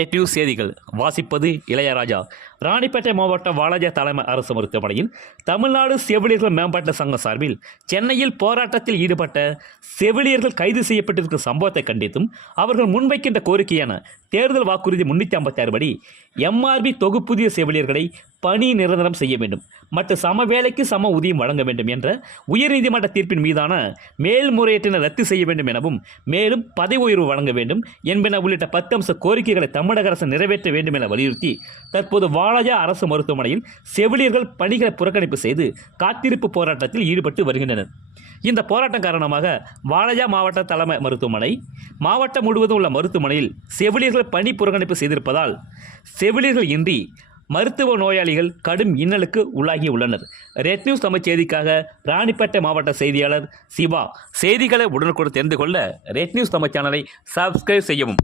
Rate news செய்திகள் வாசிப்பது இளையராஜா. ராணிப்பேட்டை மாவட்ட வாலாஜா தலைமை அரசு மருத்துவமனையில் தமிழ்நாடு செவிலியர்கள் மேம்பாட்டு சங்கம் சார்பில் சென்னையில் போராட்டத்தில் ஈடுபட்ட செவிலியர்கள் கைது செய்யப்பட்டிருக்கும் சம்பவத்தை கண்டித்தும் அவர்கள் முன்வைக்கின்ற கோரிக்கையான தேர்தல் வாக்குறுதி 356 படி எம்ஆர்பி தொகுப்புதிய செவிலியர்களை பணி நிரந்தரம் செய்ய வேண்டும் மற்றும் சம வேலைக்கு சம ஊதியம் வழங்க வேண்டும் என்ற உயர்நீதிமன்ற தீர்ப்பின் மீதான மேல்முறையீட்டினை ரத்து செய்ய வேண்டும் எனவும் மேலும் பதவி உயர்வு வழங்க வேண்டும் என்பன உள்ளிட்ட 10 அம்ச கோரிக்கைகளை தமிழக அரசு நிறைவேற்ற வேண்டும் என வலியுறுத்தி தற்போது வாலாஜா அரசு மருத்துவமனையில் செவிலியர்கள் பணிகளை புறக்கணிப்பு செய்து காத்திருப்பு போராட்டத்தில் ஈடுபட்டு வருகின்றனர். இந்த போராட்டம் காரணமாக வாலாஜா மாவட்ட தலைமை மருத்துவமனை மாவட்டம் முழுவதும் உள்ள மருத்துவமனையில் செவிலியர்கள் பணி புறக்கணிப்பு செய்திருப்பதால் செவிலியர்கள் இன்றி மருத்துவ நோயாளிகள் கடும் இன்னலுக்கு உள்ளாகி உள்ளனர். ரெட் நியூஸ் தமிழ் செய்திக்காக ராணிப்பேட்டை மாவட்ட செய்தியாளர் சிவா. செய்திகளை உடனுக்குடன் தெரிந்து கொள்ள ரெட் நியூஸ் தமிழ் சேனலை சப்ஸ்கிரைப் செய்யவும்.